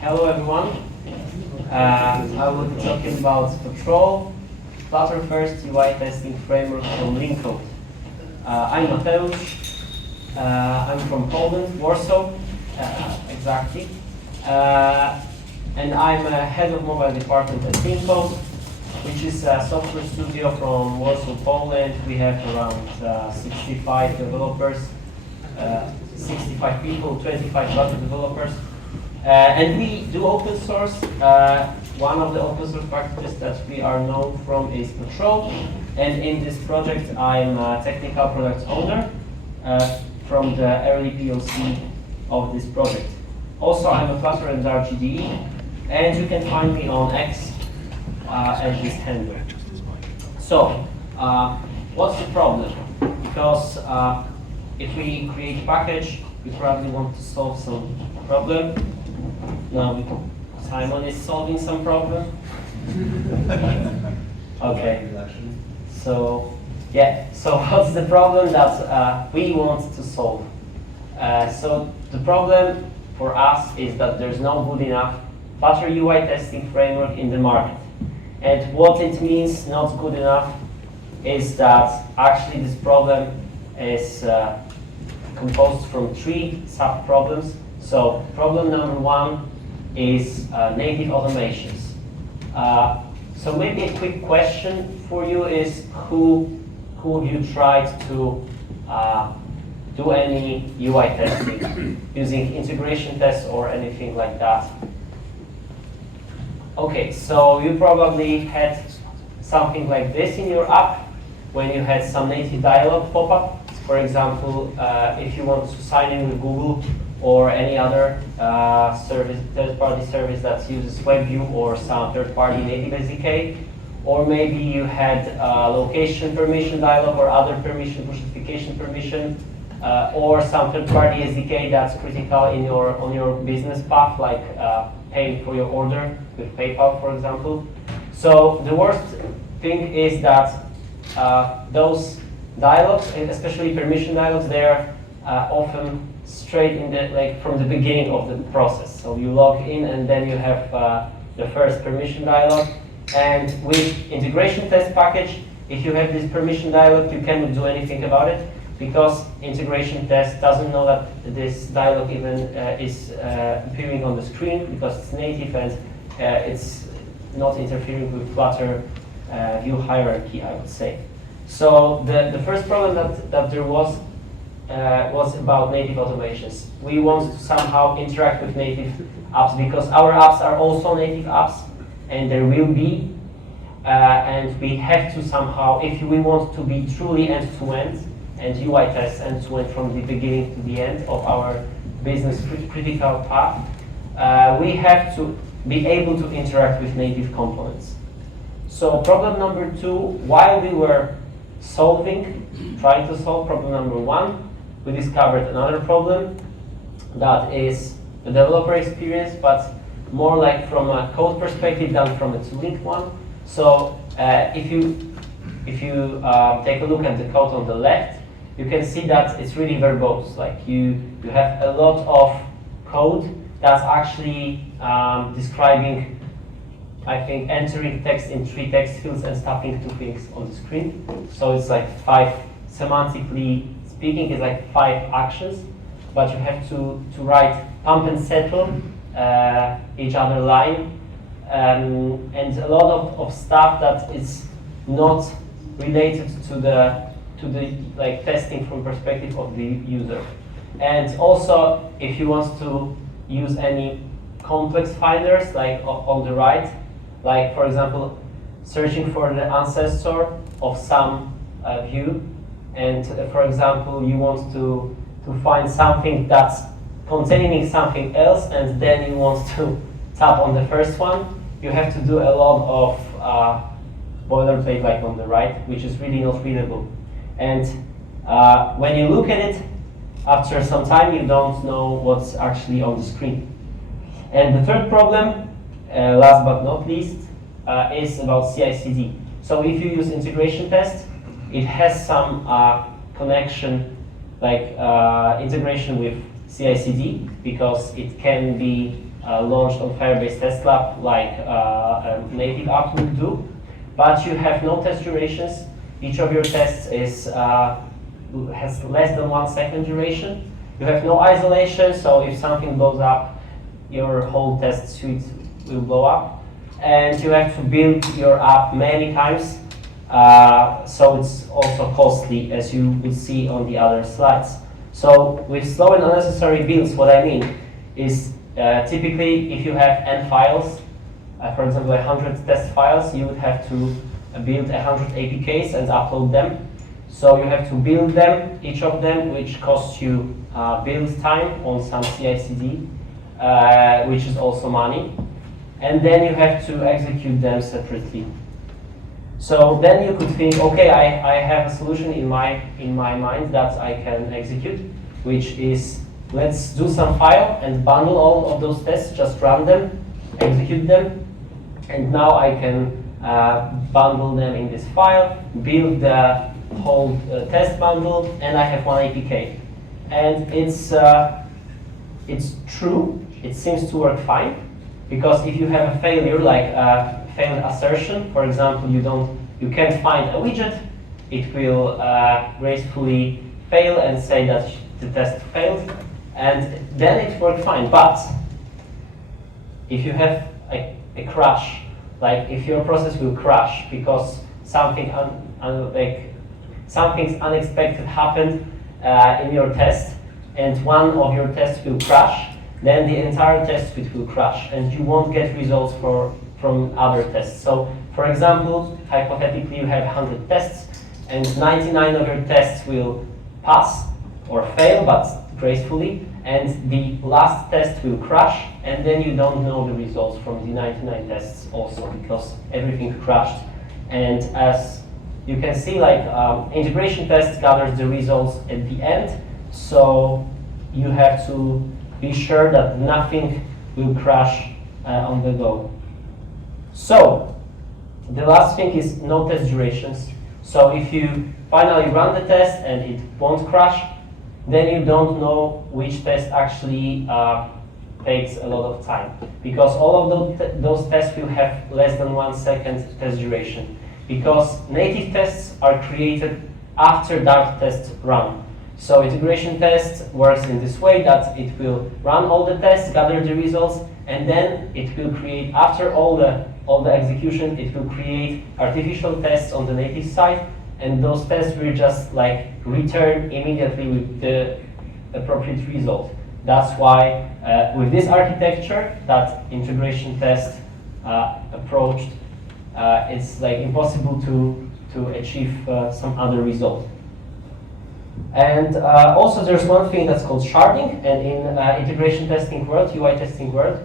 Hello everyone. I will be talking about Patrol, Flutter first UI testing framework from LeanCode. I'm Mateusz. I'm from Poland, Warsaw, exactly. And I'm head of mobile department at LeanCode, which is a software studio from Warsaw, Poland. We have around 65 developers, 65 people, 25 Flutter developers. And we do open source. One of the open source packages that we are known from is Patrol. And in this project, I'm a technical product owner from the early POC of this project. Also, I'm a Flutter and RGDE, and you can find me on X at this handle. So, what's the problem? Because if we create a package, we probably want to solve some problem. Now, Simon is solving some problem. Okay. So, yeah. So, what's the problem that we want to solve? So, the problem for us is that there's no good enough Flutter UI testing framework in the market. And what it means, not good enough, is that actually this problem is composed from 3 sub-problems. So, problem number 1 is native automations. So maybe a quick question for you is who have you tried to do any UI testing using integration tests or anything like that? Okay, so you probably had something like this in your app when you had some native dialog pop up. For example, if you want to sign in with Google or any other third-party service that uses WebView or some third-party native SDK, or maybe you had location permission dialog or other permission, push notification permission, or some third-party SDK that's critical on your business path, like paying for your order with PayPal, for example. So the worst thing is that those dialogs, and especially permission dialogs, they're often straight in the from the beginning of the process. So you log in and then you have the first permission dialog. And with integration test package, if you have this permission dialog, you cannot do anything about it because integration test doesn't know that this dialog even is appearing on the screen because it's native and it's not interfering with Flutter view hierarchy, I would say. So the first problem that there was about native automations. We want to somehow interact with native apps because our apps are also native apps, and there will be. And we have to somehow, if we want to be truly end-to-end and UI test end-to-end from the beginning to the end of our business critical path, we have to be able to interact with native components. So problem number 2, while we were trying to solve problem number 1, we discovered another problem that is the developer experience, but more like from a code perspective than from a tooling one. So if you take a look at the code on the left, you can see that it's really verbose. Like you have a lot of code that's actually describing, I think, entering text in 3 text fields and stuffing 2 things on the screen. So it's like 5 semantically speaking is like 5 actions, but you have to write pump and settle each other line, and a lot of stuff that is not related to the like testing from perspective of the user. And also, if you want to use any complex finders, like on the right, like for example, searching for the ancestor of some view. And for example, you want to find something that's containing something else, and then you want to tap on the first one, you have to do a lot of boilerplate like on the right, which is really not readable. And when you look at it, after some time, you don't know what's actually on the screen. And the third problem, last but not least, is about CI/CD. So if you use integration test, it has some connection, like integration with CI/CD, because it can be launched on Firebase Test Lab like a native app would do, but you have no test durations. Each of your tests has less than 1 second duration. You have no isolation, so if something blows up, your whole test suite will blow up. And you have to build your app many times, so it's also costly, as you will see on the other slides. So with slow and unnecessary builds, what I mean is typically if you have n files, for example 100 test files, you would have to build 100 APKs and upload them. So you have to build them, each of them, which costs you build time on some CI/CD, which is also money. And then you have to execute them separately. So then you could think, okay, I have a solution in my mind that I can execute, which is let's do some file and bundle all of those tests, just run them, execute them, and now I can bundle them in this file, build the whole test bundle, and I have one APK. And it's true, it seems to work fine, because if you have a failure, like a failed assertion, for example, you can't find a widget, it will gracefully fail and say that the test failed, and then it worked fine. But if you have a crash, like if your process will crash because something something unexpected happened in your test, and one of your tests will crash, then the entire test suite will crash, and you won't get results from other tests. So, for example, hypothetically, you have 100 tests, and 99 of your tests will pass or fail, but gracefully, and the last test will crash, and then you don't know the results from the 99 tests also, because everything crashed. And as you can see, like integration test gathers the results at the end, so you have to be sure that nothing will crash on the go. So the last thing is no test durations. So if you finally run the test and it won't crash, then you don't know which test actually takes a lot of time, because all of those tests will have less than 1 second test duration, because native tests are created after Dart tests run. So integration test works in this way that it will run all the tests, gather the results, and then it will create, after all the execution, it will create artificial tests on the native side, and those tests will just like return immediately with the appropriate result. That's why with this architecture, that integration test approach, it's like impossible to achieve some other result. And also there's one thing that's called sharding, and in integration testing world, UI testing world,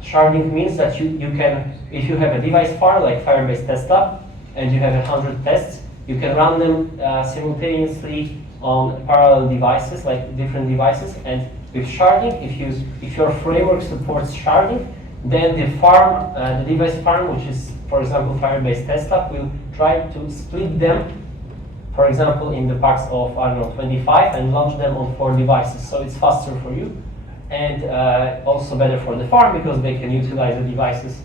sharding means that you can, if you have a device file like Firebase Test Lab, and you have 100 tests, you can run them simultaneously on parallel devices, like different devices. And with sharding, if your framework supports sharding, then the farm, the device farm, which is, for example, Firebase Test Lab, will try to split them, for example, in the packs of, I don't know, 25, and launch them on 4 devices. So it's faster for you, and also better for the farm, because they can utilize the devices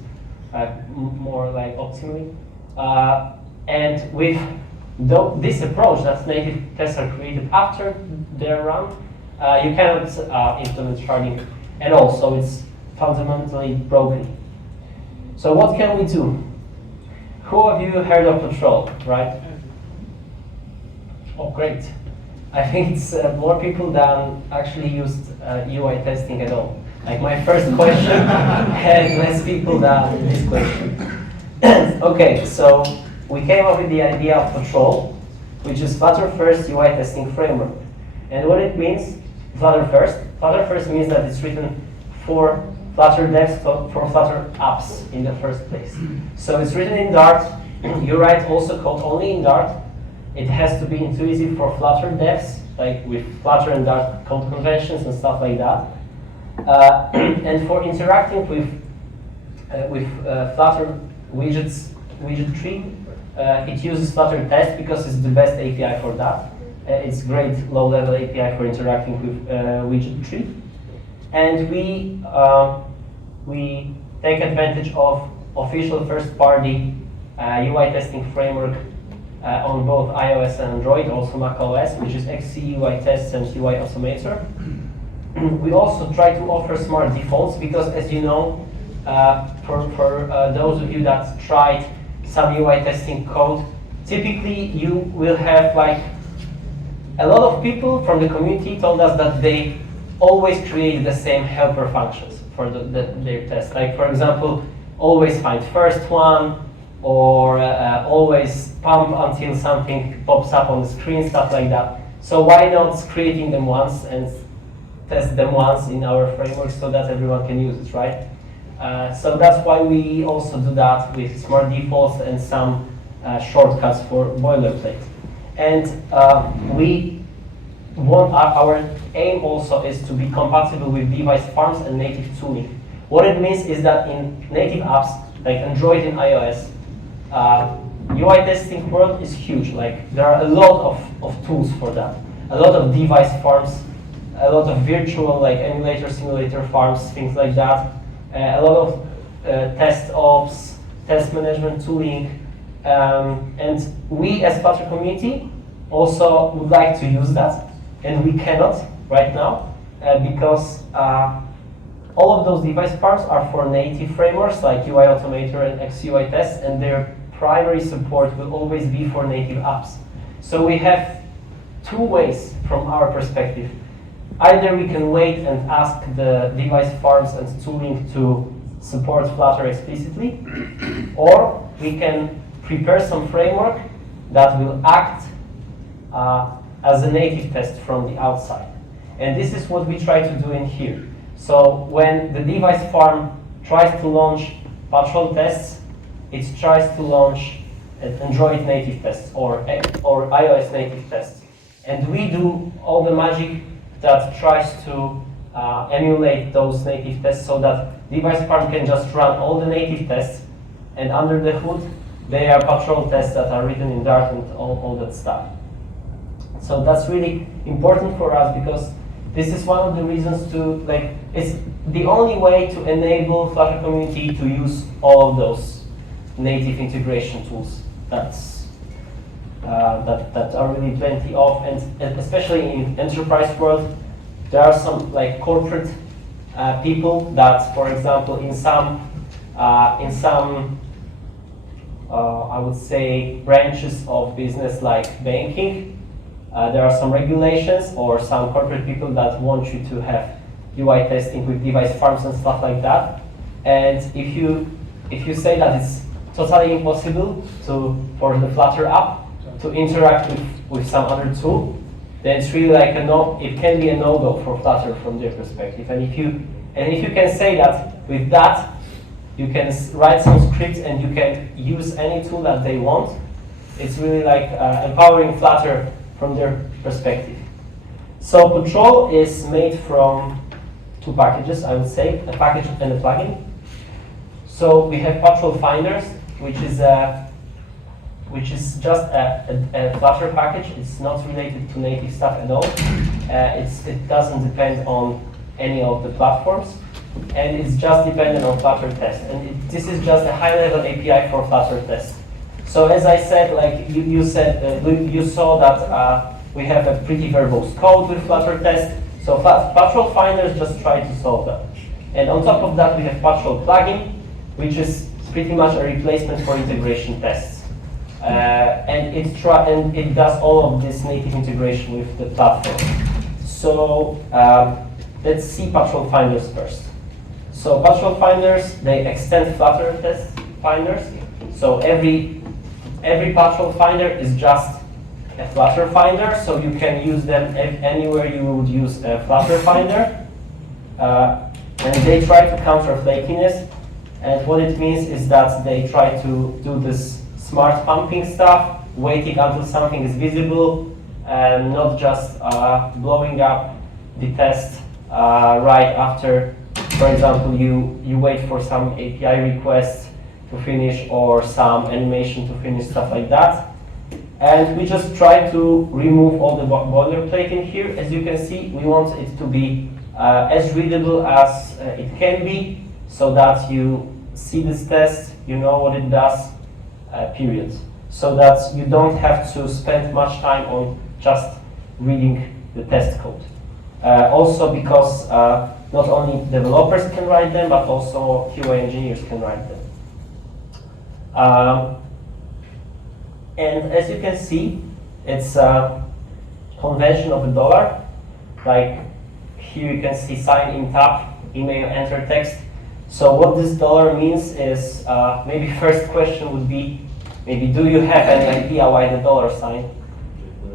more like optimally. And with this approach, that native tests are created after their run, you cannot implement sharding at all, so it's fundamentally broken. So what can we do? Who of you heard of Patrol, right? Oh, great. I think it's more people than actually used UI testing at all. Like my first question had less people than this question. Okay, so we came up with the idea of Patrol, which is Flutter First UI testing framework. And what it means, Flutter First means that it's written for Flutter devs, for Flutter apps in the first place. So it's written in Dart. You write also code only in Dart. It has to be intuitive for Flutter devs, like with Flutter and Dart code conventions and stuff like that. And for interacting with Flutter widget tree, it uses Flutter Test because it's the best API for that. It's great low-level API for interacting with widget tree. And we take advantage of official first-party UI testing framework on both iOS and Android, also macOS, which is XC UI Tests and UI Automator. We also try to offer smart defaults because, as you know, for those of you that tried some UI testing code, typically you will have like a lot of people from the community told us that they always create the same helper functions for their test. Like, for example, always find first one, or always pump until something pops up on the screen, stuff like that. So why not creating them once and test them once in our framework so that everyone can use it, right? So that's why we also do that with smart defaults and some shortcuts for boilerplate. And we want our aim also is to be compatible with device farms and native tooling. What it means is that in native apps like Android and iOS, UI testing world is huge. Like, there are a lot of tools for that. A lot of device farms, a lot of virtual like emulator, simulator farms, things like that. A lot of test ops, test management tooling. And we as Flutter community also would like to use that, and we cannot right now because all of those device farms are for native frameworks like UI Automator and XUI Tests, and their primary support will always be for native apps. So we have two ways from our perspective. Either we can wait and ask the device farms and tooling to support Flutter explicitly, or we can prepare some framework that will act as a native test from the outside. And this is what we try to do in here. So when the device farm tries to launch Patrol tests, it tries to launch an Android native tests or iOS native tests. And we do all the magic that tries to emulate those native tests so that device farm can just run all the native tests, and under the hood, they are Patrol tests that are written in Dart and all that stuff. So that's really important for us because this is one of the reasons to, like, it's the only way to enable Flutter community to use all of those native integration tools that are really plenty of, and especially in enterprise world, there are some like corporate people that, for example, in some I would say branches of business like banking, there are some regulations or some corporate people that want you to have UI testing with device farms and stuff like that. And if you say that it's totally impossible for the Flutter app to interact with some other tool, then it's really like it can be a no-go for Flutter from their perspective. And if you can say that with that, you can write some scripts and you can use any tool that they want, it's really like empowering Flutter from their perspective. So Patrol is made from two packages, I would say, a package and a plugin. So we have Patrol Finders, which is just a Flutter package. It's not related to native stuff at all. It doesn't depend on any of the platforms, and it's just dependent on Flutter test. And this is just a high-level API for Flutter test. So as I said, like you saw that we have a pretty verbose code with Flutter test. So Patrol Finders just try to solve that. And on top of that, we have Patrol plugin, which is pretty much a replacement for integration tests. And it does all of this native integration with the platform. So let's see Patrol Finders first. So Patrol Finders, they extend Flutter test finders. So every Patrol Finder is just a Flutter Finder, so you can use them anywhere you would use a Flutter Finder. And they try to counter flakiness. And what it means is that they try to do this smart pumping stuff, waiting until something is visible, and not just blowing up the test right after. For example, you wait for some API request to finish or some animation to finish, stuff like that. And we just try to remove all the boilerplate in here. As you can see, we want it to be as readable as it can be, so that you see this test, you know what it does, period. So that you don't have to spend much time on just reading the test code. Also because not only developers can write them, but also QA engineers can write them. And as you can see, it's a convention of a dollar. Like here you can see sign in tab, email, enter text. So what this dollar means is, maybe first question would be, maybe do you have any idea why the dollar sign?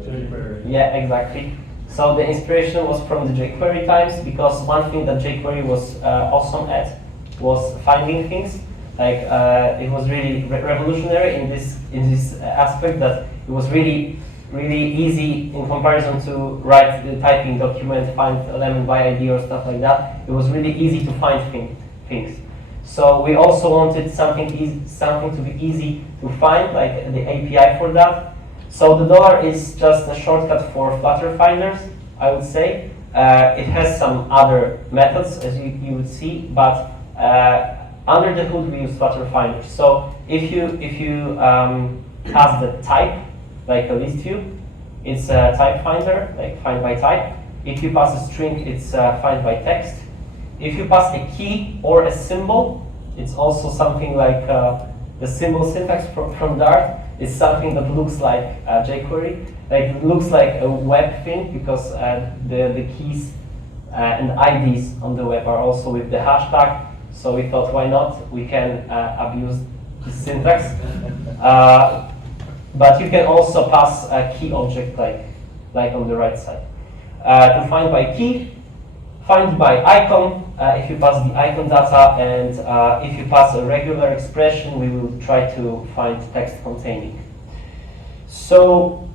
jQuery. Yeah, exactly. So the inspiration was from the jQuery times, because one thing that jQuery was awesome at was finding things. Like it was really revolutionary in this aspect, that it was really easy in comparison to write the typing document, find element by ID or stuff like that. It was really easy to find things. So we also wanted something to be easy to find, like the API for that. So the dollar is just a shortcut for Flutter finders, I would say. It has some other methods, as you would see, but under the hood we use Flutter finders. So if you pass the type, like a list view, it's a type finder, like find by type. If you pass a string, it's find by text. If you pass a key or a symbol, it's also something like the symbol syntax from Dart. It's something that looks like jQuery. Like it looks like a web thing, because the keys and IDs on the web are also with the hashtag. So we thought, why not? We can abuse the syntax. But you can also pass a key object like on the right side. To find by key, find by icon, if you pass the icon data, and if you pass a regular expression, we will try to find text containing. So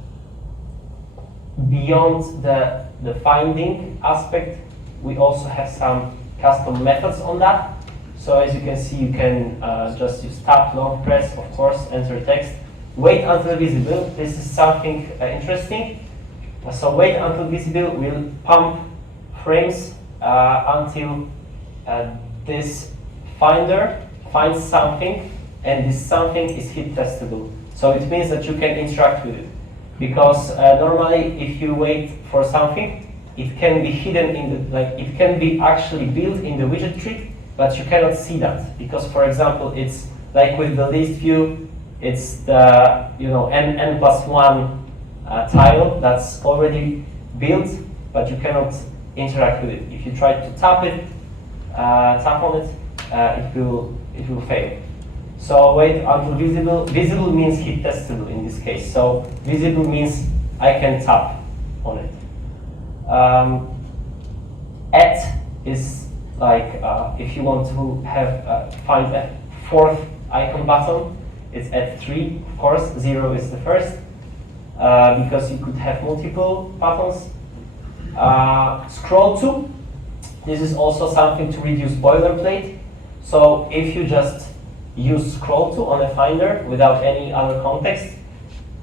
beyond the finding aspect, we also have some custom methods on that. So as you can see, you can just use tab, long press, of course, enter text. Wait until visible. This is something interesting. So wait until visible will pump frames until this finder finds something, and this something is hit testable. So it means that you can interact with it. Because normally, if you wait for something, it can be hidden in the, it can be actually built in the widget tree, but you cannot see that. Because, for example, it's like with the list view, it's the n+1 tile that's already built, but you cannot interact with it. If you try to tap on it, it will fail. So wait until visible. Visible means hit testable in this case. So visible means I can tap on it. At is like if you want to have find a fourth icon button, it's at 3, of course. 0 is the first, because you could have multiple buttons. Scroll to. This is also something to reduce boilerplate. So if you just use scroll to on a finder without any other context,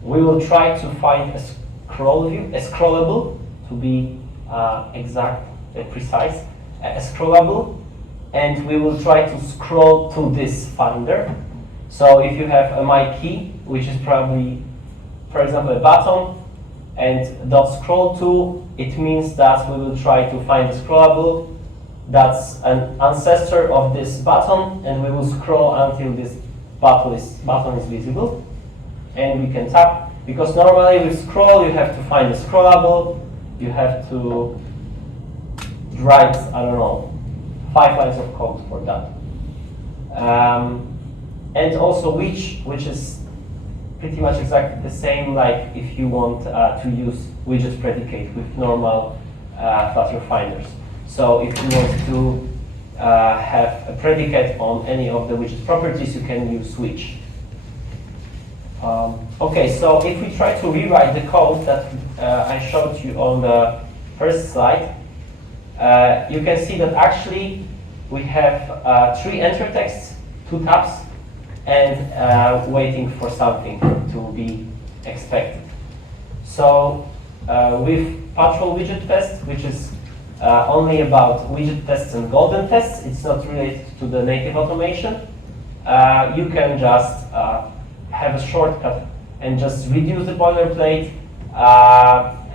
we will try to find a scroll view, a scrollable, to be exact, precise, a scrollable, and we will try to scroll to this finder. So if you have a my key, which is probably, for example, a button, and dot scroll to, it means that we will try to find a scrollable that's an ancestor of this button, and we will scroll until this button is visible, and we can tap. Because normally with scroll, you have to find a scrollable, you have to write, I don't know, 5 lines of code for that. And also which is pretty much exactly the same, like if you want to use widget predicate with normal Flutter finders. So if you want to have a predicate on any of the widget properties, you can use which. Okay, so if we try to rewrite the code that I showed you on the first slide, you can see that actually we have 3 enter texts, 2 tabs, and waiting for something to be expected. So with patrol widget test, which is only about widget tests and golden tests. It's not related to the native automation. You can just have a shortcut and just reduce the boilerplate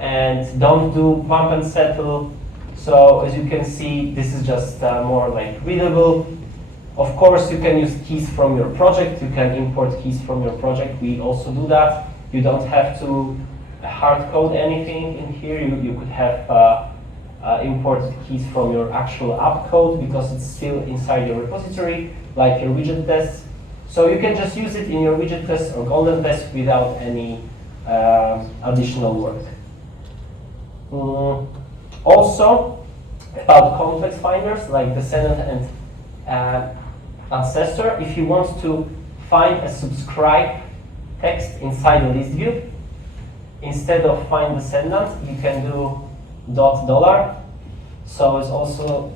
and don't do pump and settle. So as you can see, this is just more like readable. Of course, you can use keys from your project. You can import keys from your project. We also do that. You don't have to hard code anything in here. You could have import keys from your actual app code because it's still inside your repository, like your widget tests. So you can just use it in your widget tests or golden tests without any additional work. Also, about complex finders like descendant and ancestor, if you want to find a subscribe text inside a list view, instead of find descendant, you can do $. So it's also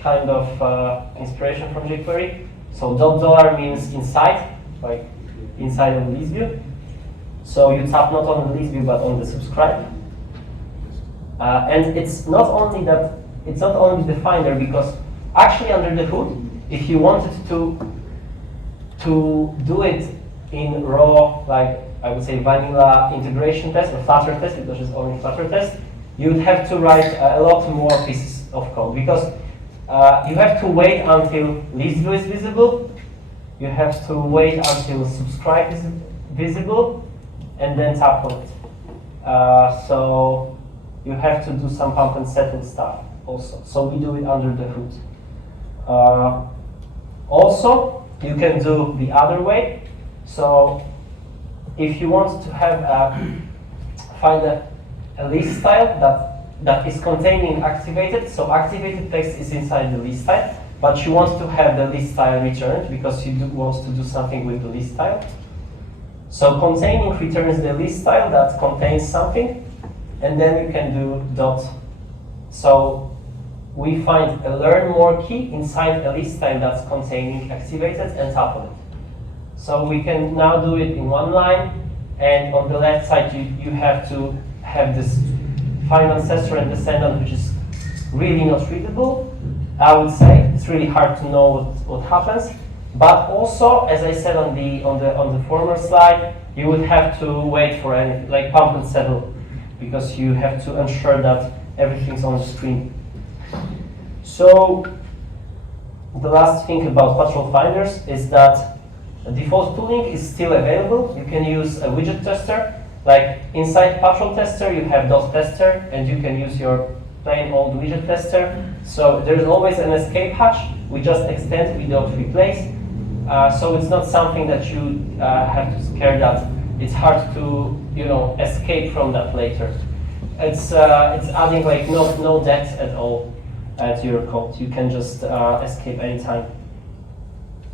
kind of inspiration from jQuery. So $$ means inside, like inside of the list view. So you tap not on the list view but on the subscribe. And it's not only that, it's not only the finder, because actually under the hood, if you wanted to do it in raw, like I would say vanilla integration test or Flutter test, because it's only Flutter test, you would have to write a lot more pieces of code, because you have to wait until list view is visible, you have to wait until subscribe is visible, and then tap on it. So you have to do some pump and settle stuff also. So we do it under the hood. Also, you can do the other way. So if you want to have find a list style that is containing activated, so activated text is inside the list style, but you want to have the list style returned because you want to do something with the list style. So containing returns the list style that contains something, and then you can do dot. So we find a learn more key inside a list style that's containing activated and tap on it. So we can now do it in one line, and on the left side you have to have this find ancestor and descendant, which is really not readable. I would say it's really hard to know what happens. But also, as I said on the former slide, you would have to wait for anything like pump and settle, because you have to ensure that everything's on the screen. So the last thing about patrol finders is that default tooling is still available. You can use a widget tester. Like inside patrol tester, you have .tester, and you can use your plain old widget tester. So there's always an escape hatch. We just extend, we don't replace. So it's not something that you have to scare that it's hard to escape from that later. It's adding like no debt at all to your code. You can just escape anytime.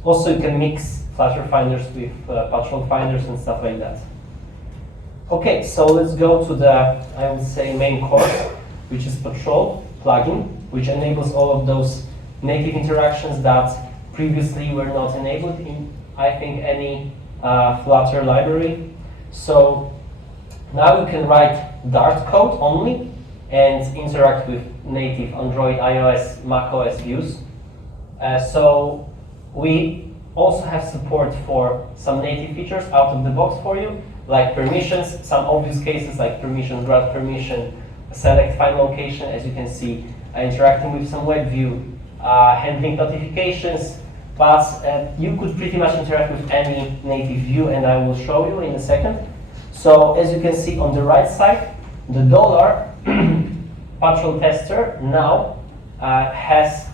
Also, you can mix Flutter finders with patrol finders and stuff like that. Okay, so let's go to the, I would say, main course, which is Patrol plugin, which enables all of those native interactions that previously were not enabled in, I think, any Flutter library. So now you can write Dart code only and interact with native Android, iOS, macOS views. So we also have support for some native features out of the box for you, like permissions, some obvious cases like permission, grant permission, select file location, as you can see, interacting with some web view, handling notifications, but you could pretty much interact with any native view, and I will show you in a second. So as you can see on the right side, the $patrol tester now has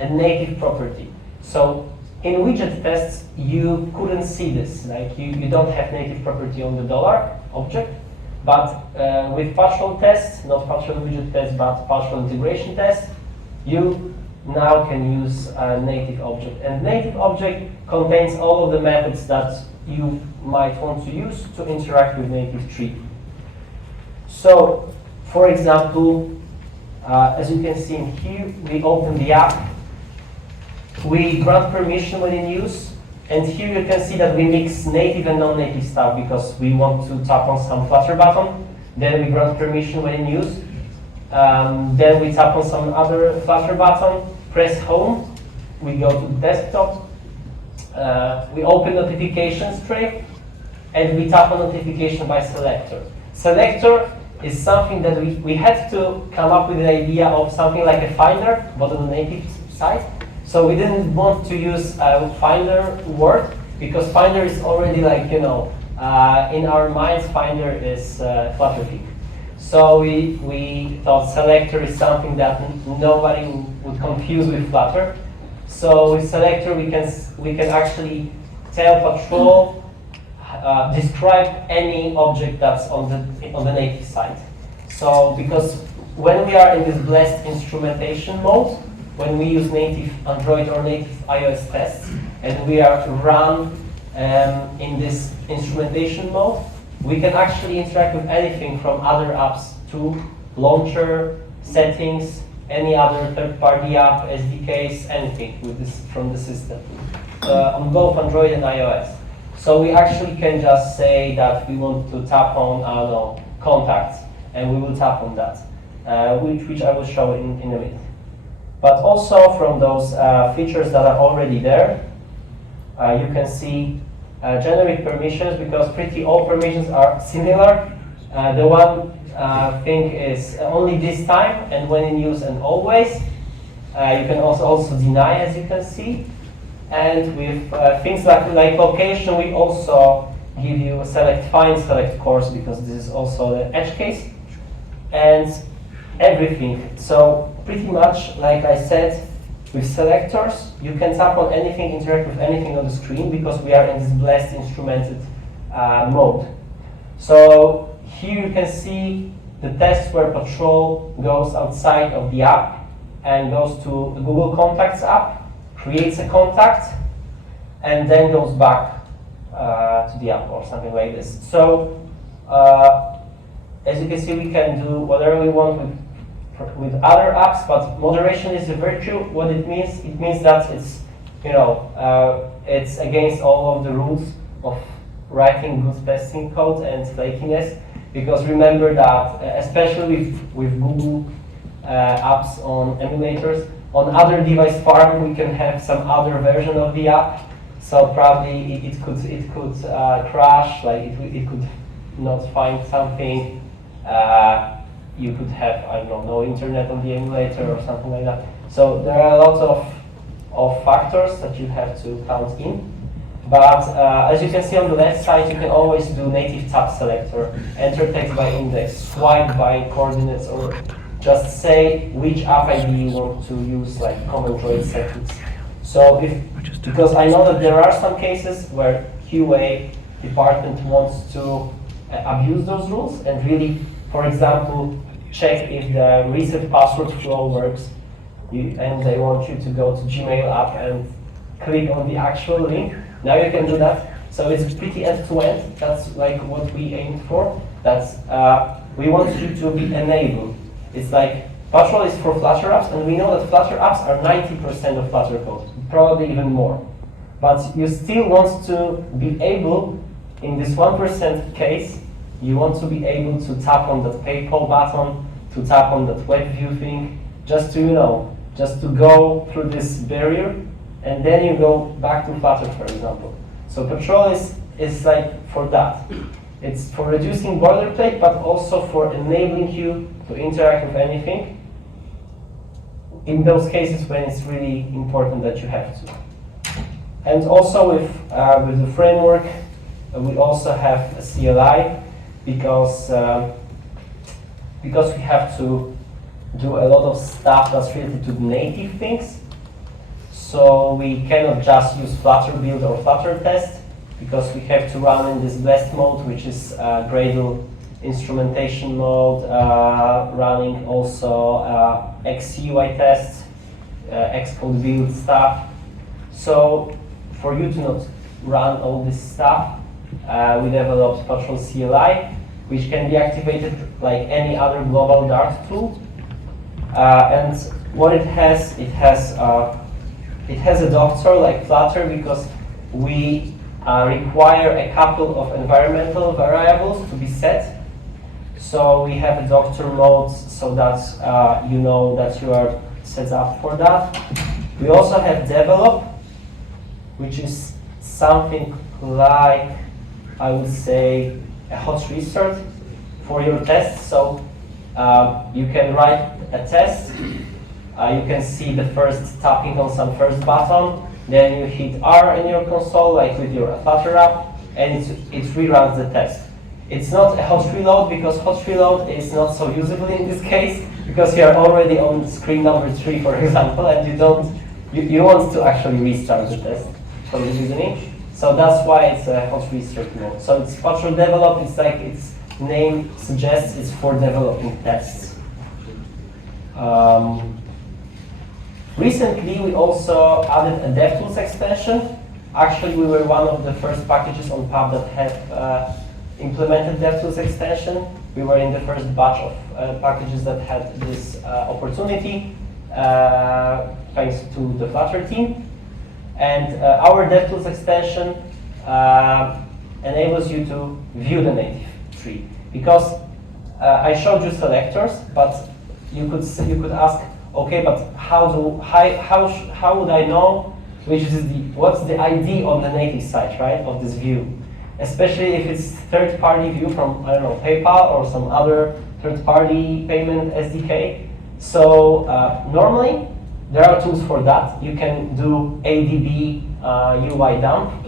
a native property. So in widget tests, you couldn't see this. Like you don't have native property on the $object, but with patrol tests, not patrol widget test, but patrol integration test, you now can use a native object. And native object contains all of the methods that you might want to use to interact with native tree. So, for example, as you can see in here, we open the app. We grant permission when in use, and here you can see that we mix native and non-native stuff because we want to tap on some Flutter button. Then we grant permission when in use. Then we tap on some other Flutter button, press home, we go to desktop, we open notifications tray, and we tap on notification by selector. Selector is something that we had to come up with the idea of something like a finder, but on the native side. So we didn't want to use a finder word, because finder is already like, in our minds, finder is Flutterfig. So we thought selector is something that nobody would confuse with Flutter. So with selector, we can actually tell Patrol, describe any object that's on the native side. So because when we are in this blessed instrumentation mode, when we use native Android or native iOS tests, and we are run in this instrumentation mode, we can actually interact with anything from other apps to launcher, settings, any other third-party app, SDKs, anything with this from the system on both Android and iOS. So we actually can just say that we want to tap on, I don't know, contacts, and we will tap on that, which I will show in a minute. But also from those features that are already there, you can see generic permissions, because pretty all permissions are similar. The one thing is only this time, and when in use, and always. You can also deny, as you can see. And with things like location, we also give you a select find, select course, because this is also the edge case, and everything. So pretty much, like I said, with selectors, you can tap on anything, interact with anything on the screen, because we are in this blessed instrumented mode. So here you can see the test where Patrol goes outside of the app and goes to the Google Contacts app, creates a contact, and then goes back to the app or something like this. So as you can see, we can do whatever we want with other apps, but moderation is a virtue. What it means that it's, it's against all of the rules of writing good testing code and flakiness, because remember that, especially with Google apps on emulators, on other device farm, we can have some other version of the app, so probably it could crash, like it could not find something. You could have, I don't know, no internet on the emulator or something like that. So there are a lot of factors that you have to count in. But as you can see on the left side, you can always do native tab selector, enter text by index, swipe by coordinates, or just say which app ID you want to use, like command droid settings. So because I know that there are some cases where QA department wants to abuse those rules and really, for example, check if the reset password flow works, and they want you to go to Gmail app and click on the actual link. Now you can do that. So it's pretty end-to-end. That's like what we aimed for. That's we want you to be enabled. It's like Patrol is for Flutter apps, and we know that Flutter apps are 90% of Flutter code, probably even more. But you still want to be able, in this 1% case, you want to be able to tap on that PayPal button, to tap on that web view thing, just to, just to go through this barrier, and then you go back to Flutter, for example. So Patrol is like for that. It's for reducing boilerplate, but also for enabling you to interact with anything in those cases when it's really important that you have to. And also with the framework, we also have a CLI, because we have to do a lot of stuff that's related to native things. So we cannot just use Flutter build or Flutter test, because we have to run in this blessed mode, which is Gradle instrumentation mode, running also XUI tests, Xcode build stuff. So for you to not run all this stuff, we developed Patrol CLI, which can be activated like any other global Dart tool. And what it has a doctor like Flutter, because we require a couple of environmental variables to be set. So we have a doctor mode so that you know that you are set up for that. We also have develop, which is something like, I would say, a hot restart for your tests. So you can write a test, you can see the first tapping on some first button, then you hit R in your console, like with your Flutter app, and it reruns the test. It's not a hot reload because hot reload is not so usable in this case because you are already on screen number 3, for example, and you want to actually restart the test from the beginning. So that's why it's a hot restart mode. So it's partial develop. It's like its name suggests it's for developing tests. Recently, we also added a DevTools extension. Actually, we were one of the first packages on Pub that have implemented DevTools extension. We were in the first batch of packages that had this opportunity, thanks to the Flutter team. And our DevTools extension enables you to view the native tree. Because I showed you selectors, but you could ask, okay, but how would I know what's the ID on the native side, right, of this view? Especially if it's third-party view from, I don't know, PayPal or some other third-party payment SDK. So normally, there are tools for that. You can do ADB UI dump,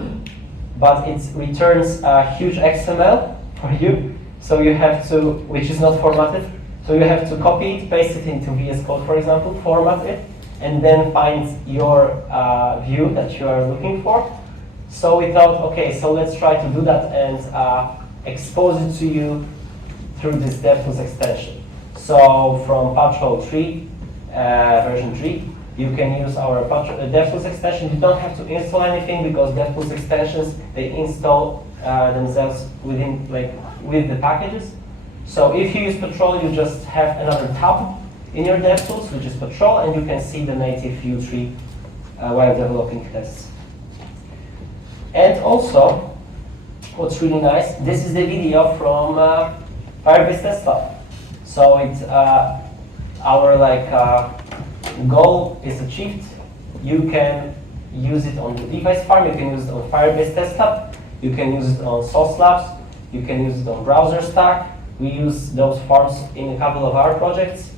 but it returns a huge XML for you. So you have to, which is not formatted. So you have to copy it, paste it into VS Code, for example, format it, and then find your view that you are looking for. So we thought, okay, so let's try to do that and expose it to you through this DevTools extension. So from Patrol 3, version 3, you can use our DevTools extension. You don't have to install anything because DevTools extensions, they install themselves with the packages. So if you use Patrol, you just have another tab in your DevTools, which is Patrol, and you can see the native view tree while developing tests. And also, what's really nice, this is the video from Firebase Test Lab. So it's our goal is achieved. You can use it on the device farm, you can use it on Firebase Test Lab, you can use it on Sauce Labs, you can use it on Browser Stack. We use those farms in a couple of our projects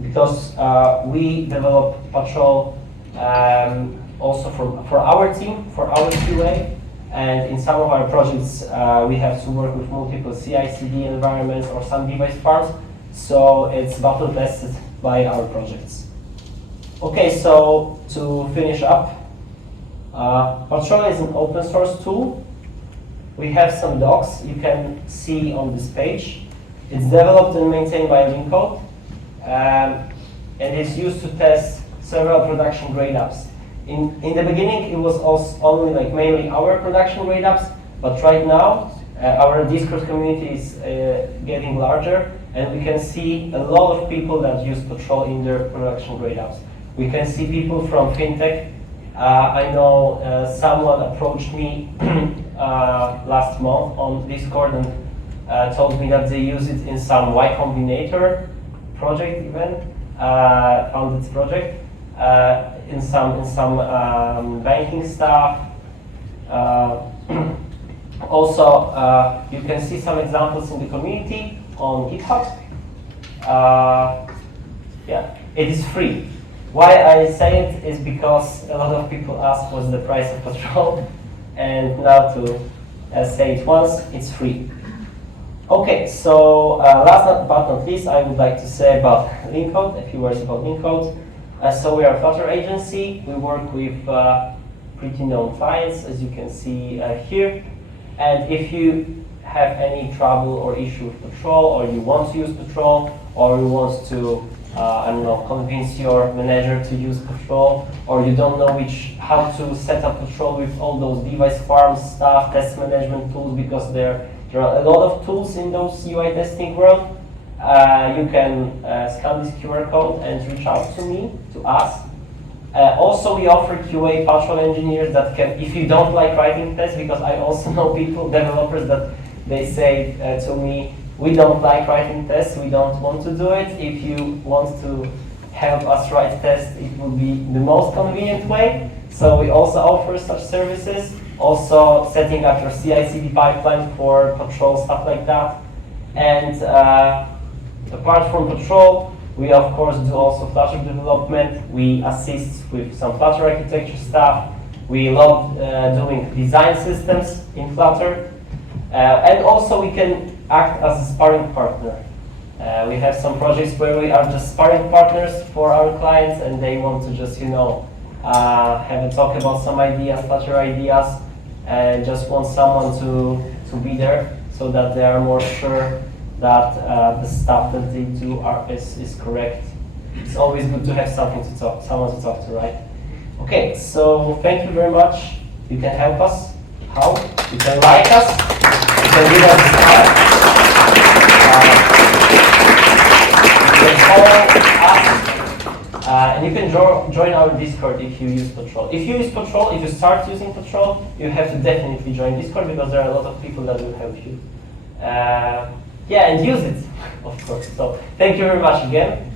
because we develop Patrol also for our team, for our QA, and in some of our projects we have to work with multiple CI/CD environments or some device farms, so it's battle tested by our projects. Okay, so to finish up, Patrol is an open source tool. We have some docs you can see on this page. It's developed and maintained by LeanCode, and it's used to test several production grade apps. In the beginning, it was only mainly our production grade apps, but right now, our Discord community is getting larger, and we can see a lot of people that use Patrol in their production grade apps. We can see people from fintech. I know someone approached me last month on Discord and told me that they use it in some Y Combinator project even, founded project. In some banking stuff. Also, you can see some examples in the community on GitHub. Yeah, it is free. Why I say it is because a lot of people ask what's the price of Patrol, and now to say it once, it's free. Okay, so last but not least, I would like to say about LeanCode, a few words about LeanCode. So we are a Flutter agency. We work with pretty known clients, as you can see here. And if you have any trouble or issue with Patrol, or you want to use Patrol, or you want to, I don't know, convince your manager to use Patrol, or you don't know how to set up Patrol with all those device farms stuff, test management tools, because there are a lot of tools in those UI testing world. You can scan this QR code and reach out to me, to us. Also, we offer QA Patrol engineers that can, if you don't like writing tests, because I also know people, developers, that they say to me, We don't like writing tests. We don't want to do it. If you want to help us write tests, it will be the most convenient way. So we also offer such services. Also setting up your CI/CD pipeline for patrol, stuff like that. And apart from patrol, we of course do also Flutter development. We assist with some Flutter architecture stuff. We love doing design systems in Flutter. And also we can act as a sparring partner. We have some projects where we are just sparring partners for our clients, and they want to just, have a talk about some ideas, Flutter ideas, and just want someone to be there so that they are more sure that the stuff that they do is correct. It's always good to have someone to talk to, right? Okay, so thank you very much. You can help us. How? You can like us. You can give us a star. You can follow us. And you can join our Discord if you use Patrol. If you use Patrol, if you start using Patrol, you have to definitely join Discord because there are a lot of people that will help you. Yeah, and use it, of course. So thank you very much again.